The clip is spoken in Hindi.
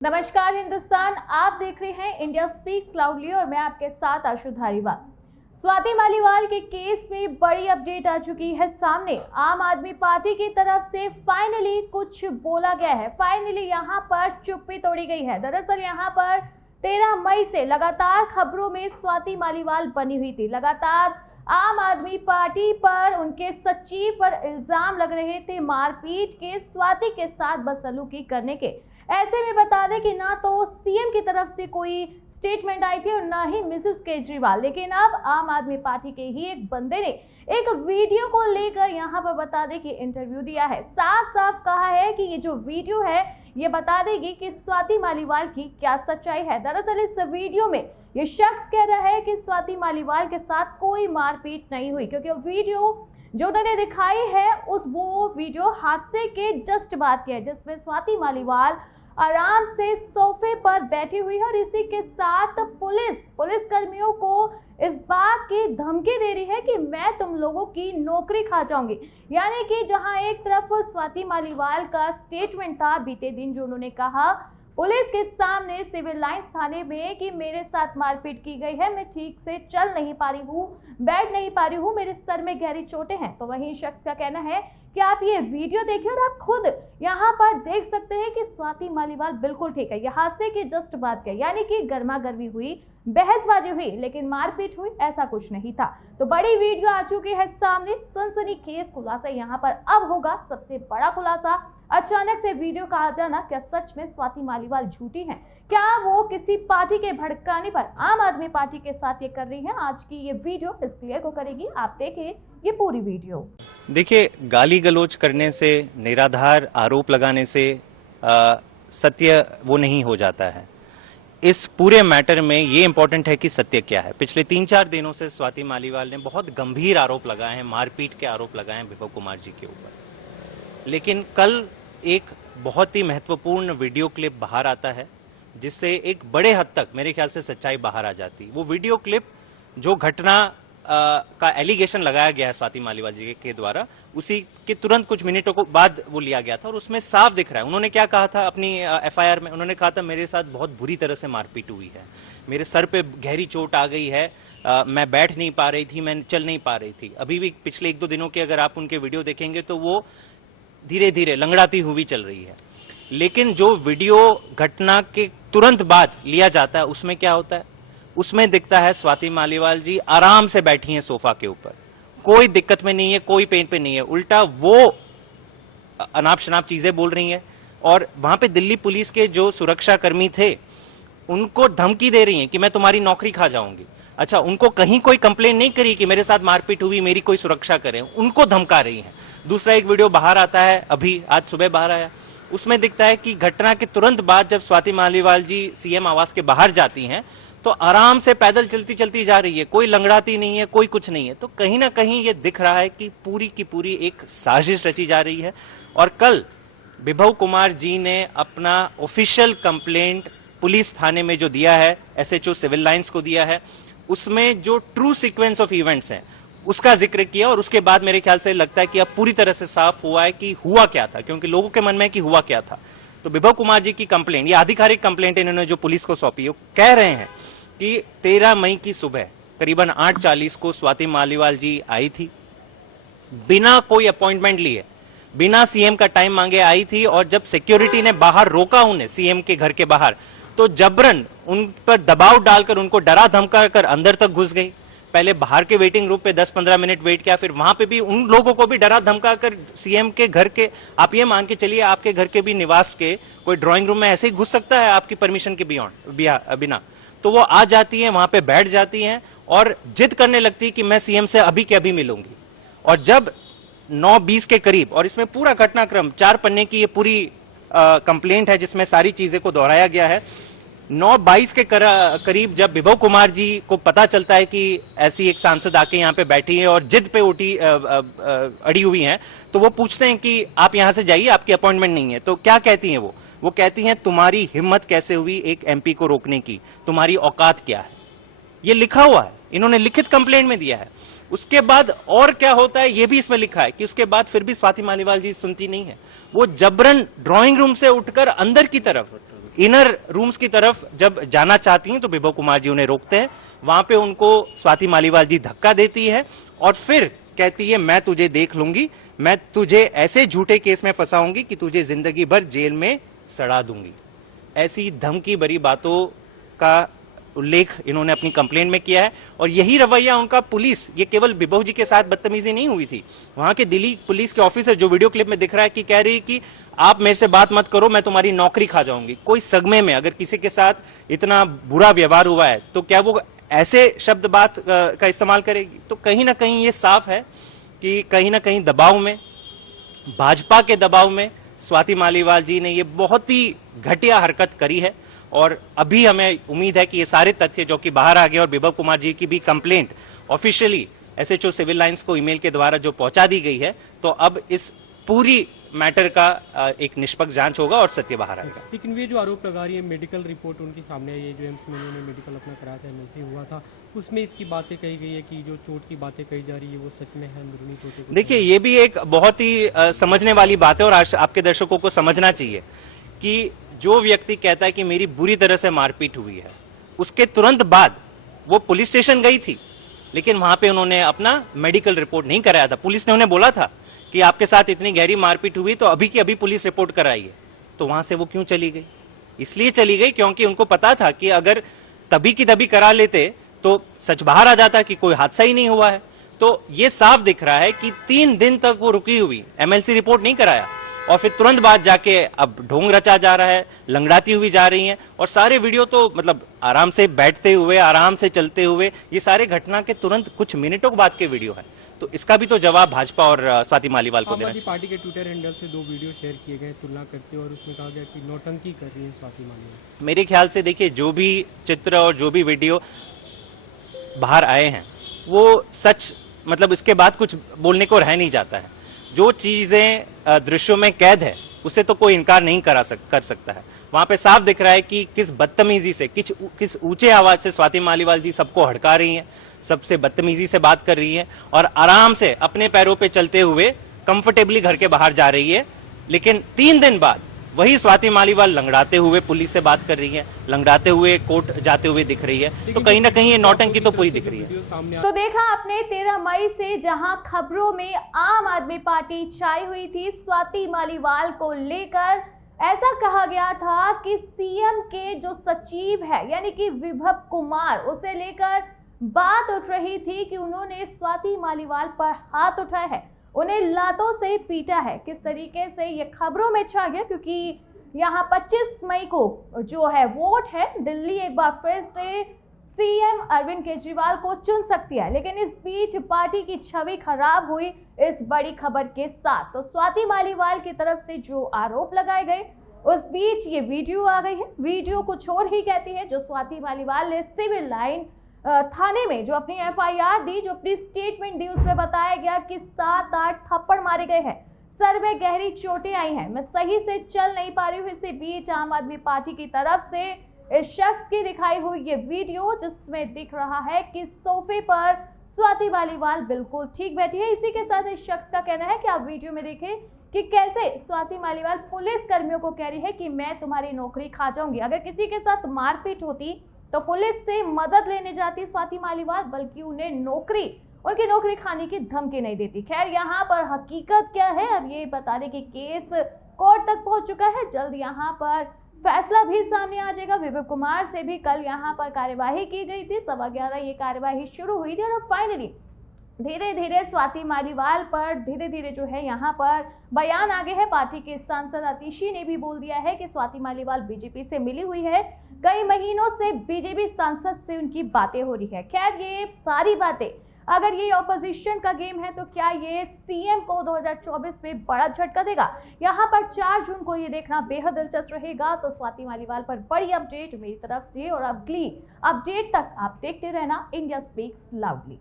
नमस्कार हिंदुस्तान, आप देख रहे हैं इंडिया स्पीक्स लाउडली और मैं आपके साथ आशु धारीवाल। स्वाति मालीवाल के केस में बड़ी अपडेट आ चुकी है सामने। आम आदमी पार्टी की तरफ से फाइनली कुछ बोला गया है। फाइनली यहां पर चुप्पी तोड़ी गई है। दरअसल यहां पर 13 मई से लगातार खबरों में स्वाति मालीवाल बनी हुई थी। लगातार आम आदमी पार्टी पर उनके सचिव पर इल्जाम लग रहे थे मारपीट के, स्वाति के साथ बदसलूकी करने के। ऐसे में बता दें कि ना तो सीएम की तरफ से कोई स्टेटमेंट आई थी और ना ही मिसेस केजरीवाल, लेकिन अब आम आदमी पार्टी के ही एक बंदे ने एक वीडियो को लेकर यहां पर बता दें कि इंटरव्यू दिया है। साफ साफ कहा है कि ये जो वीडियो है ये बता देगी कि स्वाति मालीवाल की क्या सच्चाई है। दरअसल इस वीडियो में ये शख्स कह रहा है कि स्वाति मालीवाल के साथ कोई मारपीट नहीं हुई, क्योंकि वीडियो जो उन्होंने दिखाई है वो वीडियो हादसे के जस्ट बाद की है, जिसमें स्वाति मालीवाल आराम से सोफे पर बैठी हुई है और इसी के साथ पुलिस कर्मियों को इस बात की धमकी दे रही है कि मैं तुम लोगों की नौकरी खा जाऊंगी। यानी कि जहां एक तरफ स्वाति मालीवाल का स्टेटमेंट था बीते दिन, जो उन्होंने कहा पुलिस के सामने सिविल लाइंस थाने में कि मेरे साथ मारपीट की गई है, मैं ठीक से चल नहीं पा रही हूँ, बैठ नहीं पा रही हूँ, मेरे सर में गहरी चोटें हैं। तो वहीं शख्स का कहना है कि आप ये वीडियो देखिए और आप खुद यहाँ पर देख सकते हैं कि स्वाति मालीवाल बिल्कुल ठीक है। यह हादसे के जस्ट बाद के, यानी कि गर्मा गर्मी हुई, बहसबाजी हुई, लेकिन मारपीट हुई ऐसा कुछ नहीं था। तो बड़ी वीडियो आ चुकी है सामने। सनसनीखेज खुलासा यहाँ पर अब होगा, सबसे बड़ा खुलासा। अचानक से वीडियो का आ जाना, क्या सच में स्वाति मालीवाल झूठी हैं? क्या वो किसी पार्टी के भड़काने पर आम आदमी पार्टी के साथ ये कर रही हैं? आज की ये वीडियो इस क्लियर को करेगी। आप देखिए ये पूरी वीडियो। देखिए, गाली गलौज करने से, निराधार आरोप लगाने से सत्य वो नहीं हो जाता है। इस पूरे मैटर में ये इंपॉर्टेंट है कि सत्य क्या है। पिछले 3-4 दिनों से स्वाति मालीवाल ने बहुत गंभीर आरोप लगाए हैं, मारपीट के आरोप लगाए हैं विभव कुमार जी के ऊपर। लेकिन कल एक बहुत ही महत्वपूर्ण वीडियो क्लिप बाहर आता है, जिससे एक बड़े हद तक मेरे ख्याल से सच्चाई बाहर आ जाती। वो वीडियो क्लिप जो घटना का एलिगेशन लगाया गया है स्वाति मालीवाल जी के द्वारा, उसी के तुरंत कुछ मिनटों को बाद वो लिया गया था और उसमें साफ दिख रहा है। उन्होंने क्या कहा था अपनी एफआईआर में? उन्होंने कहा था मेरे साथ बहुत बुरी तरह से मारपीट हुई है, मेरे सर पे गहरी चोट आ गई है, मैं बैठ नहीं पा रही थी, मैं चल नहीं पा रही थी। अभी भी पिछले 1-2 दिनों के अगर आप उनके वीडियो देखेंगे तो वो धीरे धीरे लंगड़ाती हुई चल रही है। लेकिन जो वीडियो घटना के तुरंत बाद लिया जाता है उसमें क्या होता है? उसमें दिखता है स्वाति मालीवाल जी आराम से बैठी हैं सोफा के ऊपर, कोई दिक्कत में नहीं है, कोई पेन पे नहीं है। उल्टा वो अनाप शनाप चीजें बोल रही हैं और वहां पे दिल्ली पुलिस के जो सुरक्षा कर्मी थे उनको धमकी दे रही हैं कि मैं तुम्हारी नौकरी खा जाऊंगी। अच्छा, उनको कहीं कोई कंप्लेन नहीं करी कि मेरे साथ मारपीट हुई, मेरी कोई सुरक्षा करे, उनको धमका रही है। दूसरा एक वीडियो बाहर आता है, अभी आज सुबह बाहर आया, उसमें दिखता है कि घटना के तुरंत बाद जब स्वाति मालीवाल जी सीएम आवास के बाहर जाती हैं तो आराम से पैदल चलती चलती जा रही है, कोई लंगड़ाती नहीं है, कोई कुछ नहीं है। तो कहीं ना कहीं ये दिख रहा है कि पूरी की पूरी एक साजिश रची जा रही है। और कल विभव कुमार जी ने अपना ऑफिशियल कंप्लेंट पुलिस थाने में जो दिया है, एसएचओ सिविल लाइंस को दिया है, उसमें जो ट्रू सीक्वेंस ऑफ इवेंट्स हैं उसका जिक्र किया। और उसके बाद मेरे ख्याल से लगता है कि अब पूरी तरह से साफ हुआ है कि हुआ क्या था, क्योंकि लोगों के मन में कि हुआ क्या था। तो विभव कुमार जी की कंप्लेंट, ये आधिकारिक कंप्लेंट इन्होंने जो पुलिस को सौंपी, वो कह रहे हैं कि 13 मई की सुबह करीबन 8:40 को स्वाति मालीवाल जी आई थी, बिना कोई अपॉइंटमेंट लिए, बिना सीएम का टाइम मांगे आई थी। और जब सिक्योरिटी ने बाहर रोका उन्हें सीएम के घर के बाहर, तो जबरन उन पर दबाव डालकर उनको डरा धमका कर अंदर तक घुस गई। पहले बाहर के वेटिंग रूम पे 10-15 मिनट वेट किया, फिर वहां पे भी उन लोगों को भी डरा धमका कर सीएम के घर के, आप ये मान के चलिए आपके घर के भी निवास के कोई ड्राइंग रूम में ऐसे ही घुस सकता है आपकी परमिशन के बिना? तो वो आ जाती हैं, वहां पे बैठ जाती हैं और जिद करने लगती है कि मैं सीएम से अभी के अभी मिलूंगी। और जब 9:20 के करीब, और इसमें पूरा घटनाक्रम 4 पन्ने की ये पूरी कंप्लेंट है जिसमें सारी चीजें को दोहराया गया है। 9:22 के करीब जब विभव कुमार जी को पता चलता है कि ऐसी एक सांसद आके यहाँ पे बैठी है और जिद पे उठी अड़ी हुई हैं, तो वो पूछते हैं कि आप यहाँ से जाइए, आपकी अपॉइंटमेंट नहीं है। तो क्या कहती हैं वो कहती हैं तुम्हारी हिम्मत कैसे हुई एक एमपी को रोकने की, तुम्हारी औकात क्या है? ये लिखा हुआ है, इन्होंने लिखित कंप्लेंट में दिया है। उसके बाद और क्या होता है ये भी इसमें लिखा है कि उसके बाद फिर भी स्वाति मालीवाल जी सुनती नहीं है, वो जबरन ड्राइंग रूम से उठकर अंदर की तरफ इनर रूम्स की तरफ जब जाना चाहती हैं तो विभव कुमार जी उन्हें रोकते हैं। वहां पे उनको स्वाति मालीवाल जी धक्का देती है और फिर कहती है मैं तुझे देख लूंगी, मैं तुझे ऐसे झूठे केस में फंसाऊंगी कि तुझे जिंदगी भर जेल में सड़ा दूंगी। ऐसी धमकी भरी बातों का उल्लेख इन्होंने अपनी कंप्लेंट में किया है और यही रवैया उनका पुलिस, ये केवल विभव जी के साथ बदतमीजी नहीं हुई थी, वहां के दिल्ली पुलिस के ऑफिसर जो वीडियो क्लिप में दिख रहा है कि कह रही है कि आप मेरे से बात मत करो, मैं तुम्हारी नौकरी खा जाऊंगी। कोई सदमे में अगर किसी के साथ इतना बुरा व्यवहार हुआ है तो क्या वो ऐसे शब्द बात का इस्तेमाल करेगी? तो कहीं ना कहीं ये साफ है कि कहीं ना कहीं दबाव में, भाजपा के दबाव में स्वाति मालीवाल जी ने ये बहुत ही घटिया हरकत करी है और अभी हमें उम्मीद है कि ये सारे तथ्य जो कि बाहर आ गए और विभव कुमार जी की भी complaint officially SHO civil lines को ईमेल के द्वारा जो पहुंचा दी गई है, तो अब इस पूरी मैटर का एक निष्पक्ष जांच होगा और सत्य बाहर आएगा। लेकिन वे जो आरोप लगा रही है, मेडिकल रिपोर्ट उनकी सामने आई है, जो एम्स में उन्होंने मेडिकल अपना कराया था, एमएलसी हुआ था, उसमें इसकी बातें कही गई है कि जो चोट की बातें कही जा रही है वो सच में है, अंदरूनी चोटें। देखिए, ये भी एक बहुत ही समझने वाली बात है और आपके दर्शकों को समझना चाहिए कि जो व्यक्ति कहता है कि मेरी बुरी तरह से मारपीट हुई है, उसके तुरंत बाद वो पुलिस स्टेशन गई थी, लेकिन वहां पे उन्होंने अपना मेडिकल रिपोर्ट नहीं कराया था। पुलिस ने उन्हें बोला था कि आपके साथ इतनी गहरी मारपीट हुई तो अभी की अभी पुलिस रिपोर्ट कराइए। तो वहां से वो क्यों चली गई? इसलिए चली गई क्योंकि उनको पता था कि अगर तभी की तभी करा लेते तो सच बाहर आ जाता कि कोई हादसा ही नहीं हुआ है। तो ये साफ दिख रहा है कि 3 दिन तक वो रुकी हुई, एमएलसी रिपोर्ट नहीं कराया और फिर तुरंत बाद जाके अब ढोंग रचा जा रहा है, लंगड़ाती हुई जा रही हैं और सारे वीडियो तो मतलब आराम से बैठते हुए, आराम से चलते हुए, ये सारे घटना के तुरंत कुछ मिनटों बाद के वीडियो है। तो इसका भी तो जवाब भाजपा और स्वाति मालीवाल को देना चाहिए। पार्टी के ट्विटर हैंडल से 2 वीडियो शेयर किए गए तुलना करते हुए और उसमें कहा गया कि नौटंकी कर रही है स्वाति मालीवाल। मेरे ख्याल से देखिए, जो भी चित्र और जो भी वीडियो बाहर आए हैं वो सच, मतलब इसके बाद कुछ बोलने को रह नहीं जाता है। जो चीजें दृश्यों में कैद है उससे तो कोई इनकार नहीं कर सकता है। वहां पे साफ दिख रहा है कि किस बदतमीजी से, किस ऊंचे आवाज से स्वाति मालीवाल जी सबको हड़का रही हैं, सबसे बदतमीजी से बात कर रही है और आराम से अपने पैरों पे चलते हुए कंफर्टेबली घर के बाहर जा रही है। लेकिन 3 दिन बाद वही स्वाति मालीवाल लंगड़ाते हुए पुलिस से बात कर रही है, लंगड़ाते हुए कोर्ट जाते हुए दिख रही है। तो कहीं ना कहीं ये नौटंकी तो पूरी दिख रही है। तो देखा आपने 13 मई से जहां खबरों में आम आदमी पार्टी छाई हुई थी स्वाति मालीवाल को लेकर, ऐसा कहा गया था कि सीएम के जो सचिव है यानी कि विभव कुमार, उसे लेकर बात उठ रही थी कि उन्होंने स्वाति मालीवाल पर हाथ उठाया है, उन्हें लातों से पीटा है। किस तरीके से ये खबरों में छा गया, क्योंकि यहाँ 25 मई को जो है वोट है, दिल्ली एक बार फिर से सीएम अरविंद केजरीवाल को चुन सकती है। लेकिन इस बीच पार्टी की छवि खराब हुई इस बड़ी खबर के साथ। तो स्वाति मालीवाल की तरफ से जो आरोप लगाए गए, उस बीच ये वीडियो आ गई है। वीडियो कुछ और ही कहती है, जो स्वाति मालीवाल ने सिविल लाइन थाने में जो अपनी एफआईआर दी, जो अपनी स्टेटमेंट दी, उसमें बताया गया कि 7-8 थप्पड़ मारे गए हैं, सर में गहरी चोटें आई हैं, मैं सही से चल नहीं पा रही हूँ। इसी बीच आम आदमी पार्टी की तरफ से इस शख्स की दिखाई हुई ये वीडियो, जिसमें दिख रहा है कि सोफे पर स्वाति मालीवाल बिल्कुल ठीक बैठी है। इसी के साथ इस शख्स का कहना है कि आप वीडियो में देखें कि कैसे स्वाति मालीवाल पुलिस कर्मियों को कह रही है कि मैं तुम्हारी नौकरी खा जाऊंगी। अगर किसी के साथ मारपीट होती तो पुलिस से मदद लेने जाती स्वाति मालीवाल, बल्कि उन्हें उनकी नौकरी खाने की धमकी नहीं देती। खैर, यहाँ पर हकीकत क्या है, अब ये बता दें कि केस कोर्ट तक पहुंच चुका है, जल्द यहाँ पर फैसला भी सामने आ जाएगा। विभव कुमार से भी कल यहाँ पर कार्यवाही की गई थी, 11:15 ये कार्यवाही शुरू हुई थी और फाइनली धीरे धीरे स्वाति मालीवाल पर धीरे धीरे जो है यहाँ पर बयान आगे है। पार्टी के सांसद आतिशी ने भी बोल दिया है कि स्वाति मालीवाल बीजेपी से मिली हुई है, कई महीनों से बीजेपी सांसद से उनकी बातें हो रही है। खैर, ये सारी बातें, अगर ये ऑपोजिशन का गेम है तो क्या ये सीएम को 2024 में बड़ा झटका देगा? यहाँ पर 4 जून को ये देखना बेहद दिलचस्प रहेगा। तो स्वाति मालीवाल पर बड़ी अपडेट मेरी तरफ से, और अगली अपडेट तक आप देखते रहना इंडिया स्पीक्स लाउडली।